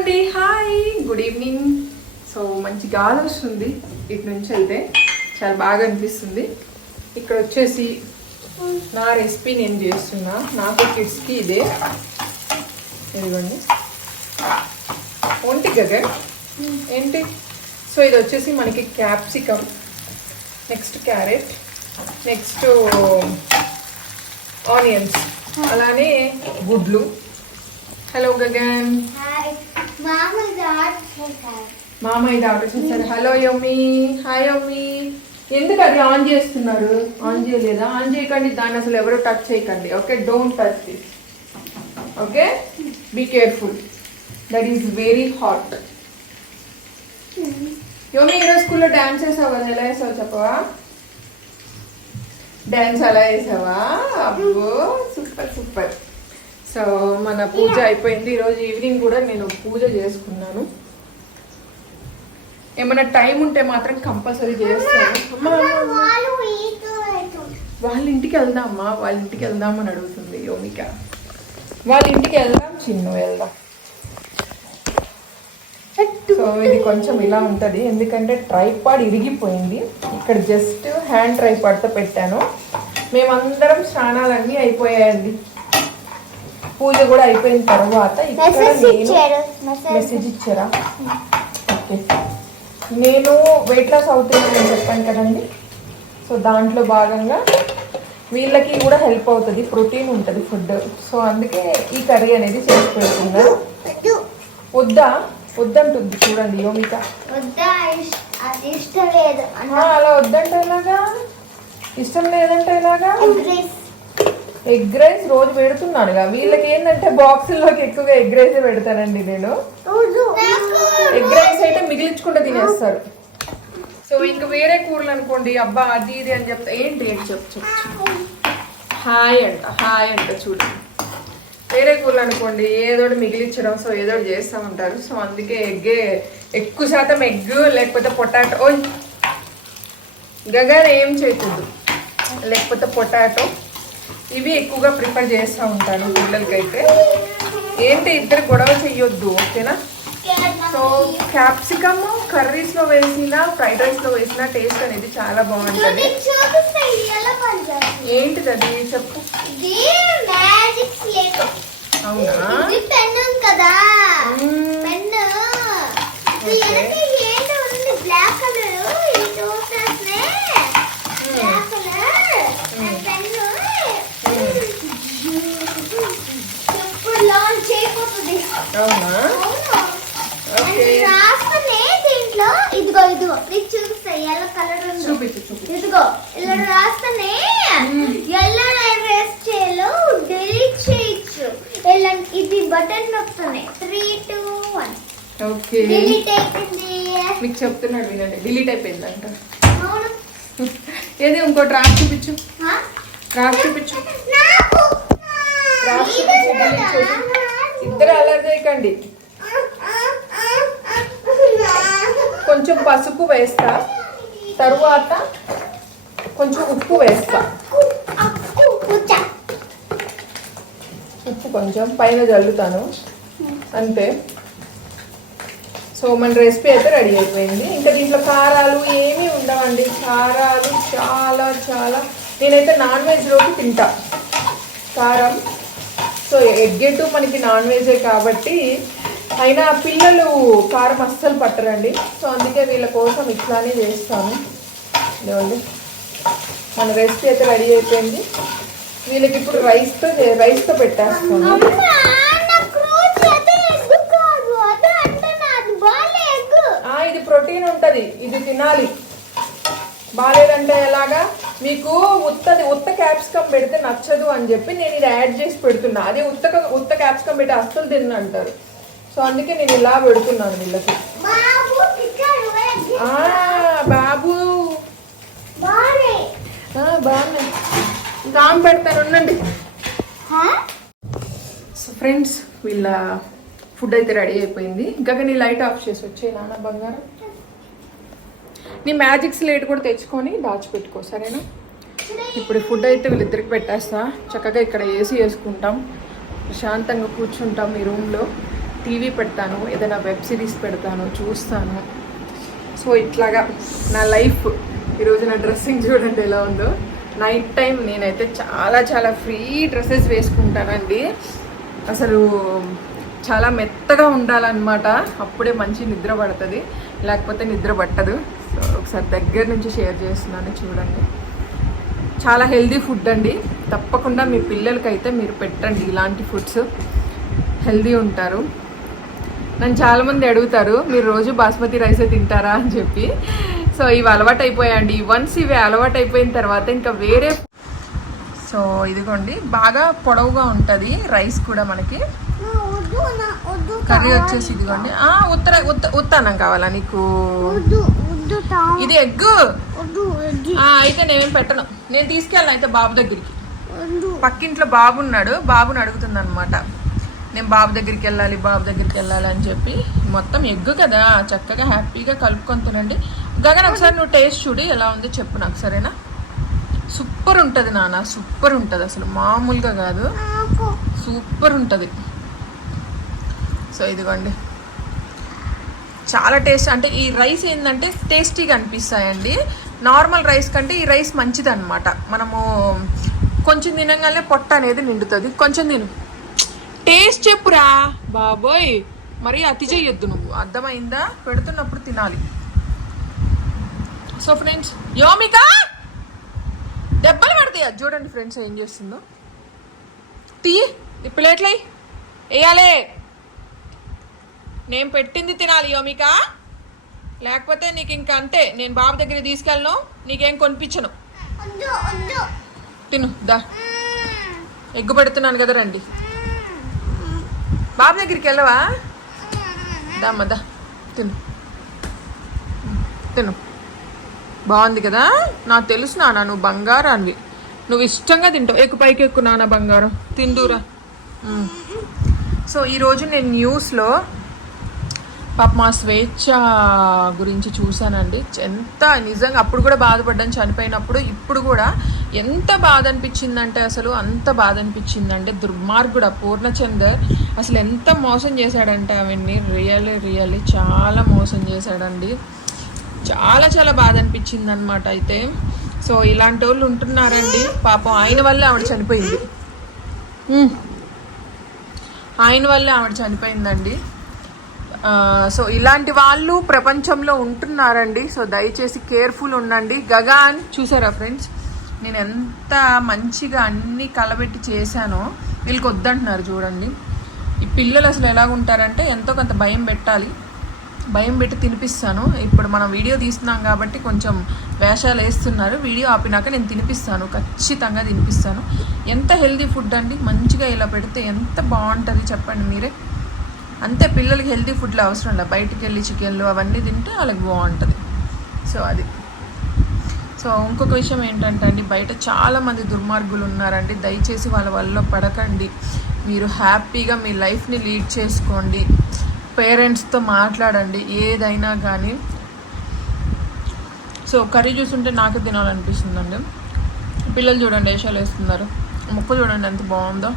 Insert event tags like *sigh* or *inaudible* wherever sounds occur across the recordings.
అండి. Hi good evening so మంచి గాలి వస్తుంది. ఇటు నుంచి అయితే చాలా బాగా అనిపిస్తుంది. ఇక్కడ వచ్చేసి నా రెసిపీ నేను చేస్తున్నా. నాకు కిడ్స్కి ఇదే. ఇదిగోండి. ఒంటి కదా ఏంటి? సో ఇది వచ్చేసి మనకి capsicum. Next carrot. Next onions. అలానే గుడ్లు. హలో గగన్. మామయ్య మామ డాట్ చేశారు హలో యమ్మి హాయ్ యమ్మి ఎందుకు అది ఆన్ చేస్తున్నారు? ఆన్ చేయలేదా? ఆన్ చేయకండి. దాన్ని అసలు ఎవరు టచ్ చేయకండి. Okay don't touch this okay be careful that is very hot యోమి ఈరోజు స్కూల్లో డ్యాన్స్ వేసావు? కదా ఎలా వేసావు చెప్పవా? డ్యాన్స్ అలా వేసావా? అబ్బో సూపర్ సూపర్ సో మన పూజ అయిపోయింది. ఈరోజు ఈవినింగ్ కూడా నేను పూజ చేసుకున్నాను. ఏమైనా టైం ఉంటే మాత్రం కంపల్సరీ చేస్తాను. వాళ్ళ ఇంటికి వెళ్దామా వాళ్ళ ఇంటికి వెళ్దాం అని అడుగుతుంది యోమిక. వాళ్ళ ఇంటికి వెళ్దాం చిన్ను వెళ్దాం. సో ఇది కొంచెం ఇలా ఉంటుంది. ఎందుకంటే ట్రైపాడ్ ఇరిగిపోయింది. ఇక్కడ జస్ట్ హ్యాండ్ ట్రైపాడ్తో పెట్టాను. మేమందరం స్నానాలన్నీ అయిపోయాయండి. పూజ కూడా అయిపోయిన తర్వాత ఇక్కడ మెసేజ్ ఇచ్చారు. ఓకే. నేను వెయిట్ లాస్ అవుతున్నానని చెప్పాను కదండి. సో దాంట్లో భాగంగా వీళ్ళకి కూడా హెల్ప్ అవుతుంది ప్రోటీన్ ఉంటుంది ఫుడ్ సో అందుకే ఈ కర్రీ అనేది చేసి పెడుతున్నా వద్దు. వద్దా వద్దంటుంది చూడండి యోమిక. అలా వద్దంటే ఎలాగా? ఇష్టం లేదంటే ఎలాగా? ఎగ్ రైస్ రోజు పెడుతున్నానుగా. వీళ్ళకి ఏంటంటే బాక్సుల్లోకి ఎక్కువగా ఎగ్ రైస్ పెడతానండి నేను. ఎగ్ రైస్ అయితే మిగిలించుకుంటే తినేస్తారు. సో ఇంకా వేరే కూరలు అనుకోండి అబ్బా అది ఇది అని చెప్తా. ఏంటి ఏంటి చెప్పు చెప్పు. హాయ్ అంట హాయ్ అంట చూడండి వేరే కూరలు అనుకోండి ఏదో ఒకటి మిగిలించడం సో ఏదో చేస్తూ ఉంటారు. సో అందుకే ఎగ్గే ఎక్కువ శాతం ఎగ్ లేకపోతే పొటాటో. గగన్ ఏం చేయకూడదు. లేకపోతే పొటాటో. ఇవి ఎక్కువగా ప్రిఫర్ చేస్తూ ఉంటాను పిల్లలకైతే. ఏంటి ఇద్దరు గొడవ చెయ్యొద్దు ఓకేనా? సో క్యాప్సికమ్ కర్రీస్లో వేసిన ఫ్రైడ్ రైస్లో వేసిన టేస్ట్ అనేది చాలా బాగుంటది. ఏంటిది అది చెప్పు అవునా? కదా మ్మ్. Pen Okay. వెనక ఏంటో ఉంది బ్లాక్ కలర్ ఈ టోస్టర్స్ నే బ్లాక్ కలర్ పెన్ ఎప్పుడు లాంచ్ అయిపోతుంది అవునా? రాసుకునే దీంట్లో. ఇదిగో ఇదిగో. చూపిస్తాయి ఎల్లో కలర్ ఉంది. చూపించు చూపించు. ఇదిగో ఇలా ఎల్లో రైస్ చేయాలో డిలీట్ చేయొచ్చు. ఇలా ఇది button three two one okay. Delete అయిపోయింది. మీకు చెప్తున్నాడు వినండి. డిలీట్ అయిపోయిందంట. అవును. *laughs* ఏది ఇంకోటి రాసి చూపించు? రాసి చూపించు నాకు రాసి చూపించు delete చేసి. ఇద్దరు అలా చేయకండి కొంచెం పసుపు వేస్తా తరువాత కొంచెం ఉప్పు వేస్తా ఉప్పు కొంచెం పైన జల్లుతాను. అంతే. సో మన రెసిపీ అయితే రెడీ అయిపోయింది. ఇంకా దీంట్లో కారాలు ఏమీ ఉండవండి. కారాలు చాలా చాలా. నేనైతే నాన్ వెజ్లోకి తింటా కారం. సో ఎగ్గెట్టు మనకి నాన్ వెజే కాబట్టి అయినా పిల్లలు కారం అస్సలు పట్టరండి. సో అందుకే వీళ్ళ కోసం ఇట్లానే చేస్తాను. మన రెసిపీ అయితే రెడీ అయిపోయింది. వీళ్ళకి ఇప్పుడు రైస్తో రైస్తో పెట్టేస్తాను. ఇది ప్రోటీన్ ఉంటుంది. ఇది తినాలి. బాగాలేదంటే ఎలాగా? మీకు ఉత్తది ఉత్త క్యాప్సికమ్ పెడితే నచ్చదు అని చెప్పి నేను ఇది యాడ్ చేసి పెడుతున్నా. అదే ఉత్త ఉత్త క్యాప్సికమ్ పెడితే అస్సలు తిన్న అంటారు. సో అందుకే నేను ఇలా పెడుతున్నాను వీళ్ళకి. బాబు బాగున్నాయి. ఇంకా ఆమె పెడతాను ఉండండి. సో ఫ్రెండ్స్ వీళ్ళ ఫుడ్ అయితే రెడీ అయిపోయింది. ఇంకా నీ లైట్ ఆఫ్ చేసి వచ్చే నాన్న బంగారం. నీ మ్యాజిక్ స్లేట్ కూడా తెచ్చుకొని దాచిపెట్టుకో సరేనా? ఇప్పుడు ఫుడ్ అయితే వీళ్ళిద్దరికి పెట్టేస్తా. చక్కగా ఇక్కడ ఏసీ వేసుకుంటాం. ప్రశాంతంగా కూర్చుంటాం ఈ రూమ్లో టీవీ పెడతాను ఏదైనా వెబ్ సిరీస్ పెడతాను చూస్తాను. సో ఇట్లాగా నా లైఫ్ ఈరోజు నా డ్రెస్సింగ్ చూడండి ఎలా ఉందో. నైట్ టైం నేనైతే చాలా చాలా ఫ్రీ డ్రెస్సెస్ వేసుకుంటానండి. అసలు చాలా మెత్తగా ఉండాలన్నమాట. అప్పుడే మంచి నిద్ర పడుతుంది. లేకపోతే నిద్ర పట్టదు. సో ఒకసారి దగ్గర నుంచి షేర్ చేస్తున్నాను చూడండి. చాలా హెల్దీ ఫుడ్ అండి. తప్పకుండా మీ పిల్లలకైతే మీరు పెట్టండి ఇలాంటి ఫుడ్స్ హెల్దీ ఉంటారు. నన్ను చాలామంది అడుగుతారు మీరు రోజు బాస్మతి రైసే తింటారా? అని చెప్పి. సో ఇవి అలవాటు అయిపోయాయండి వన్స్ ఇవి అలవాటు అయిపోయిన తర్వాత ఇంకా వేరే సో ఇదిగోండి బాగా పొడవుగా ఉంటుంది రైస్ కూడా మనకి. కర్రీ వచ్చేసి ఇదిగోండి. ఆ, ఉత్తర ఉత్త ఉత్తానం కావాలా నీకు? ఇది ఆ, అయితే నేనేం పెట్టను. నేను తీసుకెళ్ళను అయితే బాబు దగ్గరికి. పక్కింట్లో బాబు ఉన్నాడు బాబుని అడుగుతుంది అనమాట నేను బాబు దగ్గరికి వెళ్ళాలి బాబు దగ్గరికి వెళ్ళాలి అని చెప్పి. మొత్తం ఎగ్గు కదా. చక్కగా హ్యాపీగా కలుపుకొని తినండి. గగన్ ఒకసారి నువ్వు టేస్ట్ చూడి ఎలా ఉందో చెప్పు నాకు సరేనా? సూపర్ ఉంటుంది నాన్న సూపర్ ఉంటుంది అసలు మామూలుగా కాదు. సూపర్ ఉంటుంది. సో ఇదిగోండి. చాలా టేస్ట్ అంటే ఈ రైస్ ఏంటంటే టేస్టీగా అనిపిస్తాయండి. నార్మల్ రైస్ కంటే ఈ రైస్ మంచిది అనమాట మనము కొంచెం తినగానే పొట్ట అనేది నిండుతుంది. కొంచెం తిను. టేస్ట్ చెప్పురా బాబోయ్. మరి అతి చెయ్యొద్దు నువ్వు. అర్థమైందా? పెడుతున్నప్పుడు తినాలి. సో ఫ్రెండ్స్ యోమిక దెబ్బలు పడతాయి? అది చూడండి ఫ్రెండ్స్ ఏం చేస్తుందో. తీ ఈ ప్లేట్లై. వేయాలే. నేను పెట్టింది తినాలి యోమిక లేకపోతే నీకు ఇంకా అంతే. నేను బాబు దగ్గర తీసుకెళ్ళను నీకేం కొనిపించను. తిను దా. ఎగ్గు పెడుతున్నాను కదా రండి. బాబు దగ్గరికి వెళ్ళవా? దామ్మా దా. తిను. తిను. బాగుంది కదా? నాకు తెలుసు నాన్న నువ్వు బంగారానివి. నువ్వు ఇష్టంగా తింటావు. ఎక్కువ పైకి ఎక్కువ నాన్న బంగారం. తిందురా. సో ఈరోజు నేను న్యూస్లో పాప మా స్వేచ్ఛ గురించి చూశానండి. ఎంత నిజంగా అప్పుడు కూడా బాధపడ్డాను. చనిపోయినప్పుడు ఇప్పుడు కూడా ఎంత బాధ అనిపించిందంటే అసలు అంత బాధ అనిపించిందంటే దుర్మార్గుడు ఆ పూర్ణచందర్. అసలు ఎంత మోసం చేశాడంటే అవన్నీ రియల్లీ రియల్లీ చాలా మోసం చేశాడండి. చాలా చాలా బాధ అనిపించింది అనమాట అయితే. సో ఇలాంటి వాళ్ళు ఉంటున్నారండి. పాపం ఆయన వల్లే ఆవిడ చనిపోయింది. ఆయన వల్లే ఆవిడ చనిపోయిందండి. సో ఇలాంటి వాళ్ళు ప్రపంచంలో ఉంటున్నారండి. సో దయచేసి కేర్ఫుల్ ఉండండి. గగాన్ చూసారా ఫ్రెండ్స్? నేను ఎంత మంచిగా అన్ని కలబెట్టి చేశానో వీళ్ళకి వద్దంటున్నారు చూడండి. ఈ పిల్లలు అసలు ఎలా ఉంటారంటే ఎంతో కొంత భయం పెట్టాలి. భయం పెట్టి తినిపిస్తాను. ఇప్పుడు మనం వీడియో తీస్తున్నాం కాబట్టి కొంచెం వేషాలు వేస్తున్నారు. వీడియో ఆపినాక నేను తినిపిస్తాను. ఖచ్చితంగా తినిపిస్తాను. ఎంత హెల్దీ ఫుడ్ అండి? మంచిగా ఇలా పెడితే ఎంత బాగుంటుంది చెప్పండి మీరే. అంతే పిల్లలకి హెల్దీ ఫుడ్లు అవసరం లేదు బయటికి వెళ్ళి చికెన్లు అవన్నీ తింటే వాళ్ళకి బాగుంటుంది. సో అది. సో ఇంకొక విషయం ఏంటంటే అండి బయట చాలామంది దుర్మార్గులు ఉన్నారండి. దయచేసి వాళ్ళ వల్ల పడకండి. మీరు హ్యాపీగా మీ లైఫ్ని లీడ్ చేసుకోండి. పేరెంట్స్తో మాట్లాడండి ఏదైనా కానీ సో కర్రీ చూస్తుంటే నాకు తినాలనిపిస్తుందండి. పిల్లలు చూడండి వేషాలు వేస్తున్నారు. ముక్క చూడండి ఎంత బాగుందో.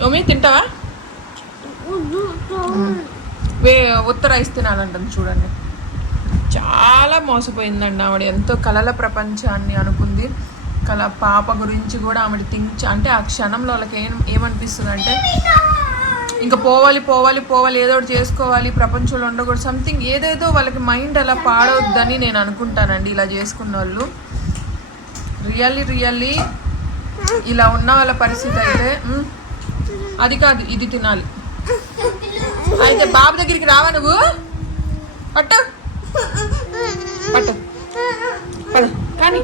యోమి తింటావా? వే ఉత్తర ఇస్తున్నానంటుంది చూడండి. చాలా మోసపోయిందండి ఆవిడ. ఎంతో కలల ప్రపంచాన్ని అనుకుంది. కల పాప గురించి కూడా ఆవిడ థింక్ అంటే ఆ క్షణంలో వాళ్ళకి ఏం ఏమనిపిస్తుంది అంటే ఇంకా పోవాలి పోవాలి పోవాలి ఏదో ఒకటి చేసుకోవాలి ప్రపంచంలో ఉండకూడదు సంథింగ్ ఏదేదో వాళ్ళకి మైండ్ అలా పాడవద్దని నేను అనుకుంటానండి ఇలా చేసుకున్న వాళ్ళు రియల్లీ రియల్లీ ఇలా ఉన్న వాళ్ళ పరిస్థితి అయితే అది కాదు ఇది తినాలి. అయితే బాబు దగ్గరికి రావా నువ్వు? పట్టు. పట్టు. కానీ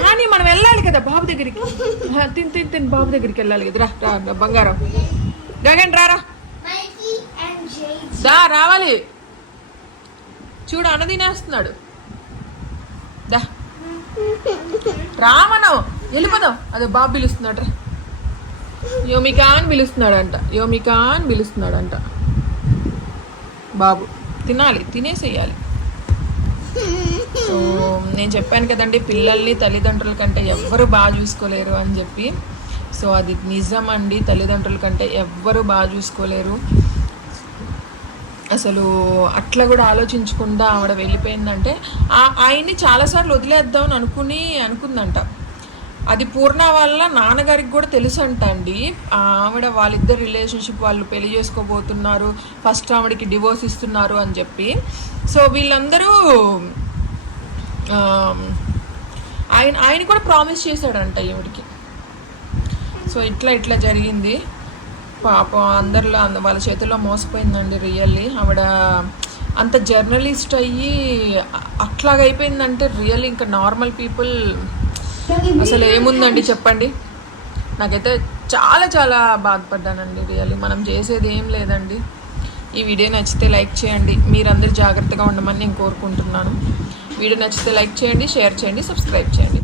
కానీ మనం వెళ్ళాలి కదా బాబు దగ్గరికి. తిని తిన్ తిన్ తిన్ బాబు దగ్గరికి వెళ్ళాలి కదా. రా బంగారం. గగన్ రారా. దా రావాలి. చూడు అన్న తినేస్తున్నాడు. దా. రామను వెళ్ళిపోదాం. అదే బాబు పిలుస్తున్నాడు రా. యోమికా అని పిలుస్తున్నాడంట. యోమికా అని పిలుస్తున్నాడంట. బాబు తినాలి తినేసేయాలి. సో నేను చెప్పాను కదండి పిల్లల్ని తల్లిదండ్రుల కంటే ఎవ్వరు బాగా చూసుకోలేరు అని చెప్పి. సో అది నిజం అండి తల్లిదండ్రుల కంటే ఎవ్వరు బాగా చూసుకోలేరు. అసలు అట్లా కూడా ఆలోచించకుండా ఆవిడ వెళ్ళిపోయిందంటే ఆ- ఆయన్ని చాలాసార్లు వదిలేద్దామని అనుకుని అనుకుందంట. అది పూర్ణ వల్ల నాన్నగారికి కూడా తెలుసు అంట అండి. ఆవిడ వాళ్ళిద్దరు రిలేషన్షిప్ వాళ్ళు పెళ్ళి చేసుకోబోతున్నారు ఫస్ట్ ఆవిడకి డివోర్స్ ఇస్తున్నారు అని చెప్పి. సో వీళ్ళందరూ ఆయన ఆయన కూడా ప్రామిస్ చేశాడంట ఈవిడికి. సో ఇట్లా ఇట్లా జరిగింది. పాపం అందరిలో అంద- వాళ్ళ చేతుల్లో మోసపోయిందండి రియల్లీ. ఆవిడ అంత జర్నలిస్ట్ అయ్యి అట్లాగైపోయిందంటే రియల్ రియల్లీ ఇంకా నార్మల్ పీపుల్ అసలు ఏముందండి చెప్పండి? నాకైతే చాలా చాలా బాధపడ్డానండి రియల్లీ. మనం చేసేది ఏం లేదండి. ఈ వీడియో నచ్చితే లైక్ చేయండి. మీరందరూ జాగ్రత్తగా ఉండమని నేను కోరుకుంటున్నాను. వీడియో నచ్చితే లైక్ చేయండి షేర్ చేయండి సబ్స్క్రైబ్ చేయండి.